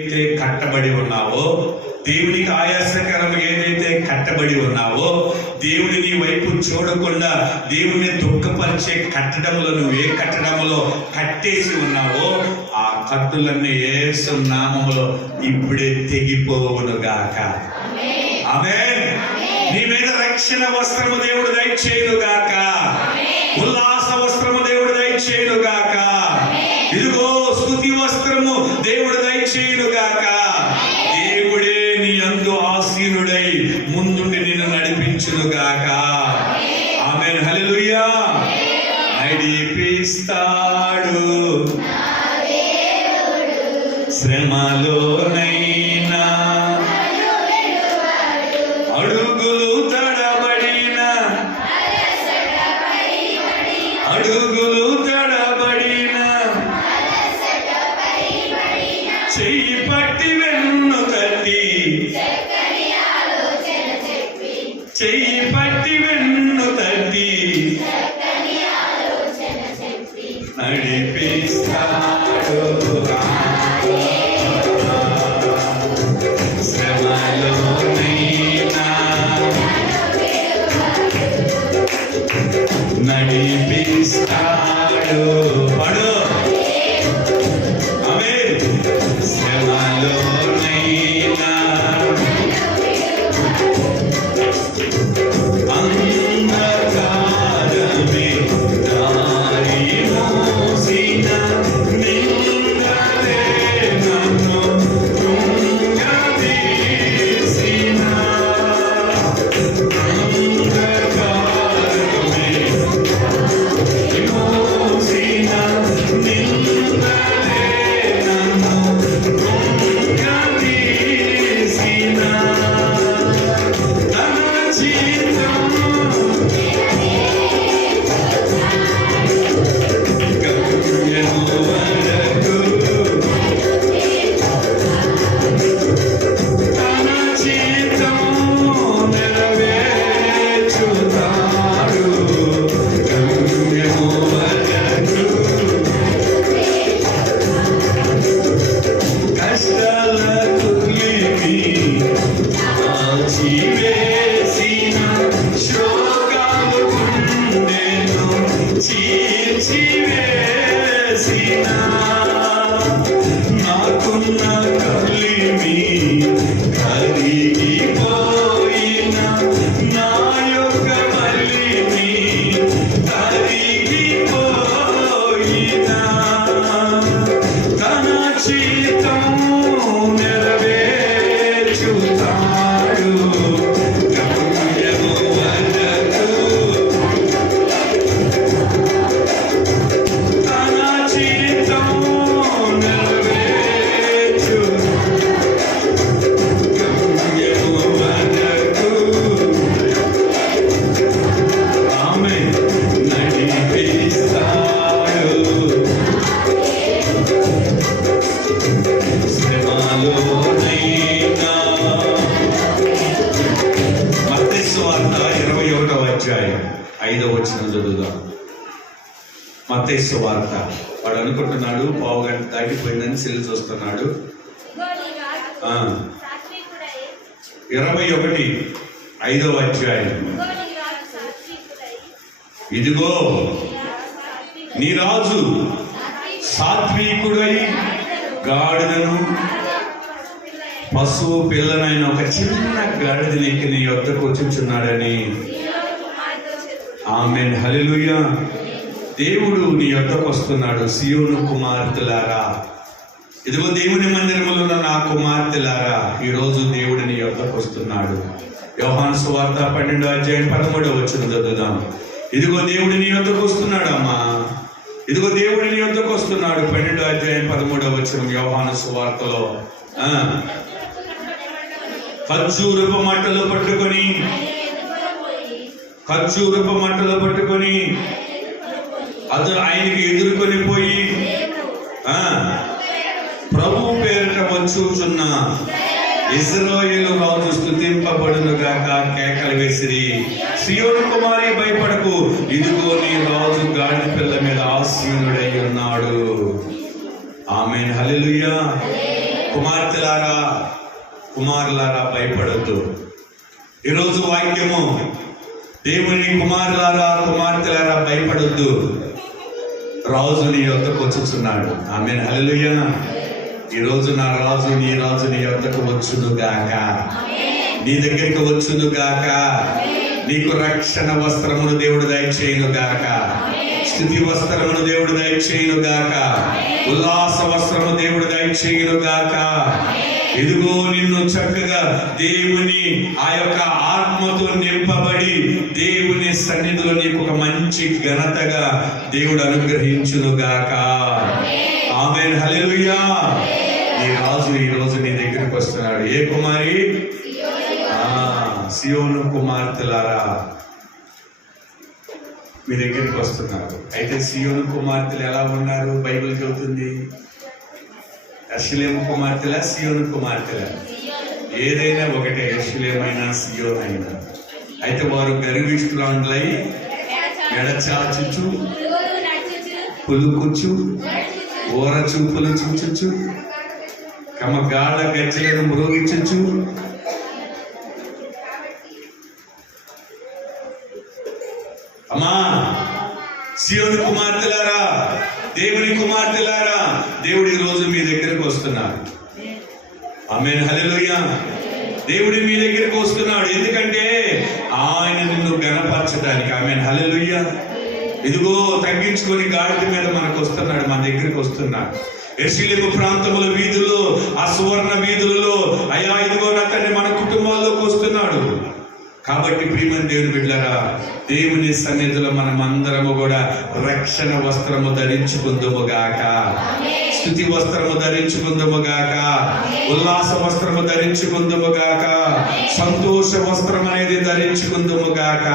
ఏదైతే కట్టబడి ఉన్నావో, దేవునికి ఆయాసకరం ఏదైతే కట్టబడి ఉన్నావో, దేవుని నీ వైపు చూడకుండా దేవుని దుఃఖపరిచే కట్టడంలో నువ్వు ఏ కట్టడంలో కట్టేసి ఉన్నావో, ఆ కట్టులన్నీ యేసు నామములో ఇప్పుడే తెగిపోవును గాక. ఆమేన్. నీ మీద రక్షణ వస్త్రము దేవుడు దయచేయును గాక. ఉల్లాస వస్త్రము దేవుడు దయచేయును గాక. ఇదిగో స్తుతి వస్త్రము దేవుడు దయచేయును గాక. దేవుడే నీ యందు ఆసీనుడై ముందుండి నిన్ను నడిపించును గాక. ఆమేన్. హల్లెలూయా. నడిపిస్తాడు శ్రమలోనైనా, అడుగులు తడబడిన చెయ్యి పట్టి వెన్ను తట్టి, చెయ్యి పట్టి వెన్ను తట్టి నడిపిస్తాడు శ్రమలోనైనా, నడిపిస్తాడు. పడు. ఆమేన్. శ్రమలోనైనా అంధకారమే దారి మోసిన, నిందలే నన్ను కృంగదీసిన. అంధకారమే మోసిన, నిందలే నన్ను కృంగదీసిన. తన చిత్తం గమ్యము వరకు, తన చిత్తం నెరవేర్చుతాడు. గమ్యము వరకు కష్టాలకు లిపి కాల్చివేసిన, శోకాలు గుండెను చీల్చివేసిన, నాకున్న కలిమి కరిగిపోయిన, నా యొక్క బలిమి కరిగిపోయిన, తన చిత్తం నెరవేర్చుతాడు. గమ్యము వరకు తన చిత్తం నెరవేర్చు. గమ్యము వరకు ఆమేన్. నడిపిస్తాడు శ్రమలోనైనా. మత్తయి సువార్త 21వ అధ్యాయం 5వ వచనం చదువుదాం. మత్తయి సువార్త. వాడు అనుకుంటున్నాడు పావు గంట దాటిపోయిందని సెల్ చూస్తున్నాడు. 21 5వ అధ్యాయం. ఇదిగో నీ రాజు సాత్వికుడై గాడిదను పశువు పిల్లనైన ఒక చిన్న గాడిదని ఎక్కి నీ వద్దకు వచ్చుచున్నాడని. ఆమేన్. హల్లెలూయా. దేవుడు నీ వద్దకు వస్తున్నాడు. సియోను కుమార్తెలారా, ఇదిగో దేవుని మందిరములో ఉన్న నా కుమార్తెలారా, ఈ రోజు దేవుడు నీ వద్దకు వస్తున్నాడు. యోహాను సువార్త 12వ అధ్యాయం 13వ వచనం చదువుదాం. ఇదిగో దేవుడు నీ వద్దకు వస్తున్నాడు అమ్మా, ఇదిగో దేవుడు నీ వద్దకు వస్తున్నాడు. 12వ అధ్యాయం 13వ వచనం యోహాను సువార్తలో. ఖర్జూరపు మంటలు పట్టుకొని, ఖర్జూరపు మంటలు పట్టుకొని అతను ఆయనకి ఎదుర్కొని పోయి, ప్రభు పేరిట వచ్చుచున్న ఇశ్రాయేలు రాజు స్తుతింపబడును గాక కేకలు వేసిరి. సియోను కుమారి భయపడకు, ఇదిగో నీ రాజు గాడి పిల్ల మీద ఆసీనుడై ఉన్నాడు. ఆమేన్. హల్లెలూయా. కుమార్తెలారా, కుమారులారా భయపడొద్దు. ఈరోజు వాక్యము, దేవుని కుమారులారా, కుమార్తెలారా భయపడొద్దు, రాజు నీ యొద్దకు వచ్చుచున్నాడు. ఆమేన్, హల్లెలూయా. ఈరోజు నా రాజు నీ యొద్దకు వచ్చును గాక, నీ దగ్గరికి వచ్చును గాక. నీకు రక్షణ వస్త్రమును దేవుడు దయచేయును గాక, స్తుతి వస్త్రమును దేవుడు దయచేయును గాక, ఉల్లాస వస్త్రము దేవుడు దయచేయును గాక. ఇదిగో నిన్ను చక్కగా దేవుని ఆ యొక్క ఆత్మతో నింపబడి దేవుని సన్నిధిలో నీకు ఒక మంచి ఘనతగా దేవుడు అనుగ్రహించును గాక. ఆమేన్, హల్లెలూయా. నీ రాజు ఈ రోజు నీ దగ్గరికి వస్తున్నాడు. ఏ కుమారి? సియోను కుమార్తెలారా మీ దగ్గరికి వస్తున్నారు. అయితే సియోను కుమార్తెలు ఎలా ఉన్నారు? బైబిల్ చెబుతుంది. యెరూషలేము కుమార్తెలా, సియోను కుమార్తెలా? ఏదైనా ఒకటే, యెరూషలేమైనా సియోను అయినా. అయితే వారు గర్విష్ఠులై ఎడచాచుచు, పులుకుచు, ఓర చూపులు చూచుచు, తమ గాఢ గజ్జలను మ్రోగించుచు, అమ్మా సియోను కుమార్తెలారా, దేవుని కుమార్తెలారా, దేవుడి రోజు మీ దగ్గరకు వస్తున్నారు. ఆమేన్, హల్లెలూయా. దేవుడి మీ దగ్గరకు వస్తున్నాడు. ఎందుకంటే ఆయన నిన్ను గణపరచడానికి. ఆమేన్, హల్లెలూయా. ఇదిగో తగ్గించుకొని గాడిద మీద మనకు వస్తున్నాడు, మన దగ్గరికి వస్తున్నాడు. యెరూషలేము ప్రాంతముల వీధుల్లో, ఆ సువర్ణ వీధులలో, అయ్యా ఇదిగో నా తండ్రి మన కుటుంబాల్లోకి వస్తున్నాడు. కాబట్టి ప్రియమైన దేవుని బిడ్డలారా, దేవుని సన్నిధిలో మనం అందరము కూడా రక్షణ వస్త్రము ధరించుకుందుము గాక, స్తుతి వస్త్రము ధరించుకుందుము గాక, ఉల్లాస వస్త్రము ధరించుకుందుము గాక, సంతోష వస్త్రం అనేది ధరించుకుందుము గాక.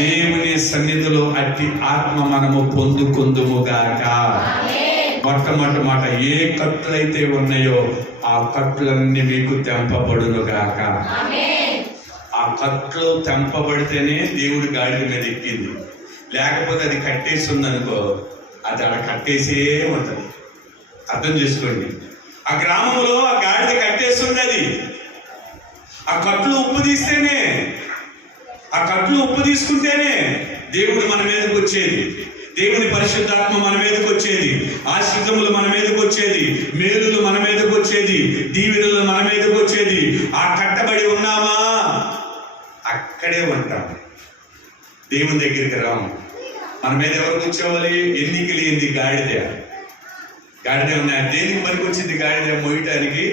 దేవుని సన్నిధిలో అట్టి ఆత్మ మనము పొందుకుందుము గాక. మొట్టమొదటి మాట, ఏ కట్టులైతే ఉన్నాయో ఆ కట్టులన్నీ మీకు తెంపబడును గాక. ఆ కట్లు తెంపబడితేనే దేవుడి గాడిద మీద ఎక్కింది. లేకపోతే అది కట్టేసి ఉందనుకో, అది అక్కడ కట్టేసే ఉంటుంది. అర్థం చేసుకోండి. ఆ గ్రామంలో ఆ గాడిద కట్టేసి ఉన్నది. ఆ కట్లు ఉప్పు తీస్తేనే, ఆ కట్లు ఉప్పు తీసుకుంటేనే దేవుడు మన మీదకి వచ్చేది, దేవుని పరిశుద్ధాత్మ మన మీదకి వచ్చేది, ఆశీర్వాదములు మన మీదకి వచ్చేది, మేలులు మన మీదకి వచ్చేది, దీవెనలు మన మీదకి వచ్చేది. ఆ కట్టబడి ఉన్నామా అక్కడే ఉంటాం, దేవుని దగ్గరికి రాము. మన మీద ఎవరు కూర్చోవాలి? ఎన్నిక లేనిది గాడిద. గాడిద ఉన్నాయి. దేనికి పనికి వచ్చింది గాడిద? మోయటానికి,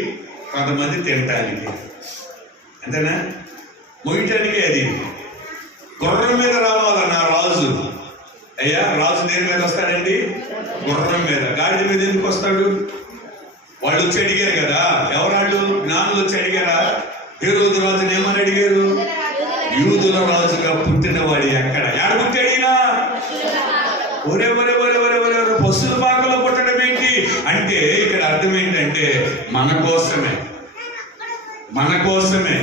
కొంతమంది తినటానికి. అంతేనా? మోయటానికే అది. గుర్రం మీద రావాలన్నా రాజు. అయ్యా రాజు దేని మీద వస్తాడండి? గుర్రం మీద. గాడిద మీద ఎందుకు వస్తాడు? వాళ్ళు వచ్చి అడిగారు కదా. ఎవరాళ్ళు? జ్ఞానులు వచ్చి అడిగారా? హేరోదు రాజుని ఏమని అడిగారు? యూదుల రాజుగా పుట్టినవాడు ఎక్కడ? ఎక్కడ పుట్టాడినా? ఒరే ఒరే ఒరే ఒరే ఒరే పశువుల పాకలో పుట్టడం ఏంటి అంటే, ఇక్కడ అర్థం ఏంటంటే మన కోసమే, మన కోసమే,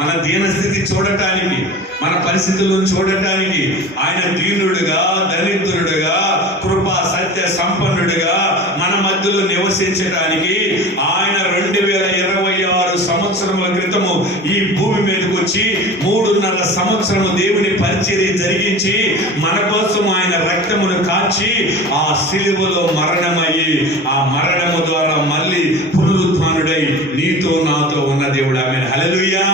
మన దీనస్థితి చూడటానికి, మన పరిస్థితులను చూడటానికి ఆయన దీనుడుగా, దరిద్రుడుగా, కృపా సత్య సంపన్నుడుగా మన మధ్యలో నివసించడానికి ఆయన 2026 సంవత్సరముల క్రితము ఈ భూమి మీదకి వచ్చి 3.5 సంవత్సరము దేవుని పరిచర్య జరిగించి మన కోసం ఆయన రక్తమును కాచి ఆ సిలువలో మరణమయ్యి, ఆ మరణము ద్వారా మళ్ళీ పునరుత్థానుడై నీతో నాతో ఉన్న దేవుడు. ఆమేన్, హల్లెలూయా.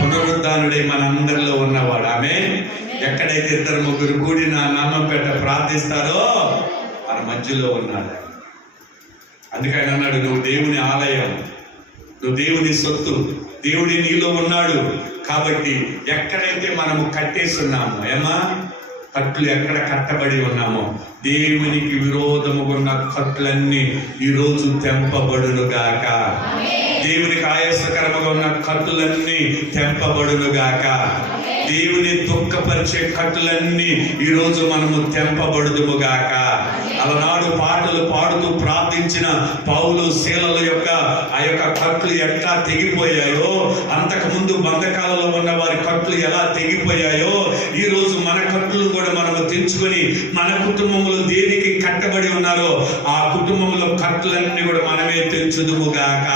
పునరుద్ధానుడై మనందరిలో ఉన్నవాడు. ఆమేన్. ఎక్కడైతే 2-3 కూడి నా నామం పెట్ట ప్రార్థిస్తారో మన మధ్యలో ఉన్నాడు. అందుకని అన్నాడు, నువ్వు దేవుని ఆలయం, నువ్వు దేవుని సొత్తు, దేవుడి నీలో ఉన్నాడు. కాబట్టి ఎక్కడైతే మనము కట్టేసి ఉన్నామో, ఏమా కట్లు ఎక్కడ కట్టబడి ఉన్నామో, దేవునికి విరోధము ఉన్న కట్లన్నీ ఈరోజు తెంపబడును గాక. దేవునికి ఆయాసకరముగా ఉన్న కట్టులన్నీ తెంపబడును గాక. దేవుని దుఃఖపరిచే కట్టులన్నీ ఈరోజు మనము తెంపబడుదుముగాక. అలనాడు పాటలు పాడుతూ ప్రార్థించిన పౌలు శీలల యొక్క ఆ యొక్క కట్లు ఎట్లా తెగిపోయాయో, అంతకు ముందు బంధకాలలో ఉన్న వారి కట్లు ఎలా తెగిపోయాయో, ఈ రోజు మన కట్లు కూడా మనము తెంచుకొని మన కుటుంబంలో దేనికి కట్టబడి ఉన్నారో ఆ కుటుంబంలో కట్లన్నీ కూడా మనమే తెంచుదుముగాక.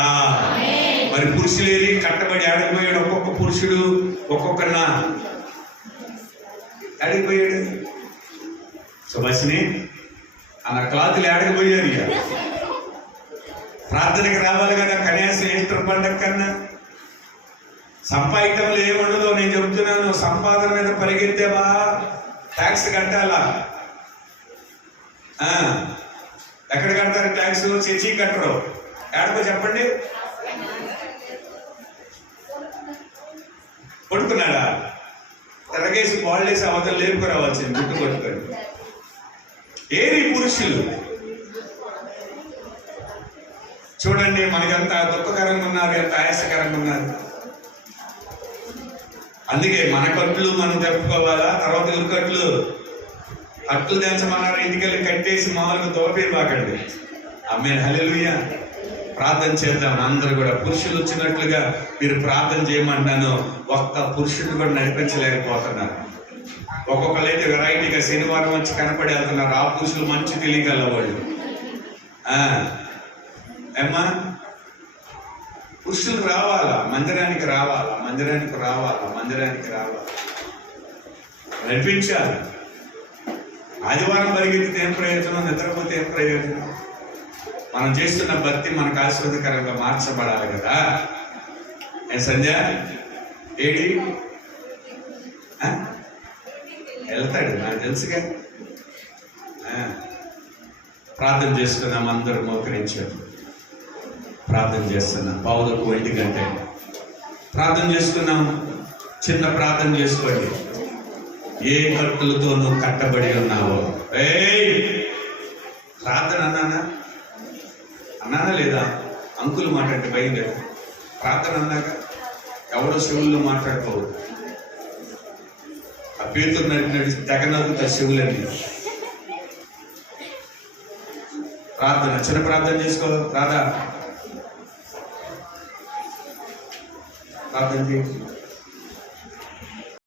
మరి పురుషులేరి కట్టబడి ఆడిపోయాడు. ఒక్కొక్క పురుషుడు ఒక్కొక్కన్నా ఆడిపోయాడు. సుభాషిని అన్న క్లాతులు ఆడకపోయారు. ఇక ప్రార్థనకి రావాలి కదా, కనీసం ఈస్టర్ పండగ కన్నా. సంపాదితంలో ఏముండదో నేను చెబుతున్నాను. సంపాదన మీద పరిగెత్తేవా, ట్యాక్స్ కట్టాలా. ఎక్కడ కడతారు ట్యాక్స్? చర్చి కట్టరు. ఏడకో చెప్పండి. పడుకున్నాడా? తెరగేసి బాల్డేసి అవతల లేపుకు రావాల్సింది గుట్టు కొట్టుకొని. ఏరి పురుషులు చూడండి, మనకెంత దుఃఖకరంగా ఉన్నారు, ఎంత ఆయాసకరంగా ఉన్నారు. అందుకే మన కట్లు మనం చెప్పుకోవాలా. తర్వాత కట్లు తెంచమన్నారు. ఇంటికెళ్ళి కట్టేసి మామూలుగా తోపేయబాకండి. ఆమేన్, హల్లెలూయా. ప్రార్థన చేద్దాం అందరూ కూడా. పురుషులు వచ్చినట్లుగా మీరు ప్రార్థన చేయమంటాను. ఒక్క పురుషుడు కూడా నడిపించలేకపోతున్నారు. ఒక్కొక్కరైతే వెరైటీగా శనివారం వచ్చి కనపడి వెళ్తున్నారు. ఆ పురుషులు మంచి తెలియగల వాళ్ళు. ఏమ్మా, పురుషులు రావాలా, మందిరానికి రావాలా, మందిరానికి రావాలా, మందిరానికి రావాలా, నడిపించాలి. ఆదివారం పరిగెత్తితే ఏం ప్రయోజనం, నిద్రపోతే ఏం ప్రయోజనం? మనం చేస్తున్న భక్తి మనకు ఆశీర్వాదకరంగా మార్చబడాలి కదా. ఏ సంధ్య ఏడి వెళ్తాడు, నాకు తెలుసుగా. ప్రార్థన చేసుకున్నాం, అందరూ మోకరించారు. ప్రార్థన చేస్తున్నాం. పావులకు 1 గంట ప్రార్థన చేసుకున్నాం. చిన్న ప్రార్థన చేసుకోండి. ఏ కట్టులతో నువ్వు కట్టబడి ఉన్నావో. ప్రార్థన అన్నానా లేదా? అంకులు మాట్లాడితే భయం లేదు. ప్రార్థన అన్నాక ఎవడో శివుల్లో మాట్లాడుకోవద్దు. ఆ పేరుతో నడిపి తెగ నవ్వుతారు శివులని. ప్రార్థన, చిన్న ప్రార్థన చేసుకో. ప్రార్థన చేయి.